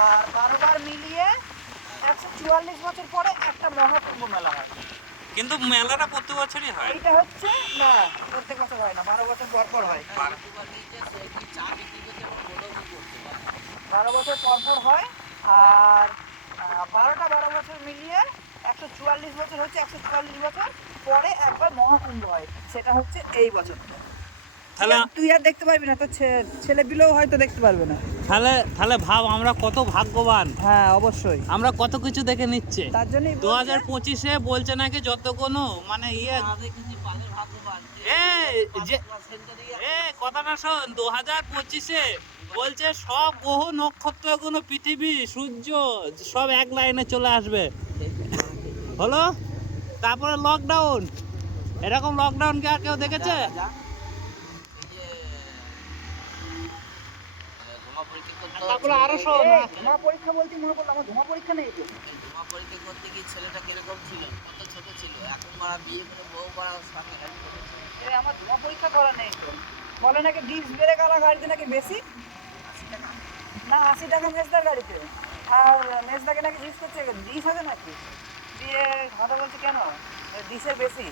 আর বারোবার মিলিয়ে একশো চুয়াল্লিশ বছর পরে একটা মহাকুম্ভ মেলা হয়। কিন্তু মেলাটা প্রত্যেক বছরই হয়। এটা হচ্ছে না প্রত্যেক বছর হয় না বারো বছর পর পর হয়। বারো বছর পর পর হয় আর বারোটা বারো বছর মিলিয়ে একশো চুয়াল্লিশ বছর হচ্ছে একশো চুয়াল্লিশ বছর পরে একবার মহাকুম্ভ হয়। সেটা হচ্ছে এই বছরটা তাহলে তুই আর দেখতে পারবি না তোর ছে- ছেলে পিলেও হয়তো দেখতে পারবে না। তাহলে তাহলে ভাব আমরা কত ভাগ্যবান। হ্যাঁ অবশ্যই। আমরা কত কিছু দেখে নিচ্ছে। তার জন্যই দু হাজার পঁচিশে বলছে নাকি যত কোনো মানে ইয়ে কথাটা শোন দু হাজার পঁচিশে বলছে সব গ্রহ নক্ষত্রগুলো পৃথিবী সূর্য সব এক লাইনে চলে আসবে। হলো? তারপরে লকডাউন এরকম লকডাউন কি আর কেউ দেখেছে? তারপরে আরও শোন ধোঁয়া পরীক্ষা বলতে মনে করল আমার ধোঁয়া পরীক্ষা নেই তো? পরীক্ষা করতে গিয়ে ছেলেটা কীরকম ছিল? কত ছোট ছিল? এখন মারা বিয়ে করে বউ মারা স্বামী হেল্প করেছে আমার ধোঁয়া পরীক্ষা করা নেই তো। বলে নাকি ডিস্ক ব্রেক আলা গাড়িতে নাকি বেশি? না আশি টাকা মেজদার গাড়িতে। আর মেজদাকে নাকি করছে ডিস আছে নাকি? দিয়ে ঘটা বলছে কেন? ডিসের বেশি।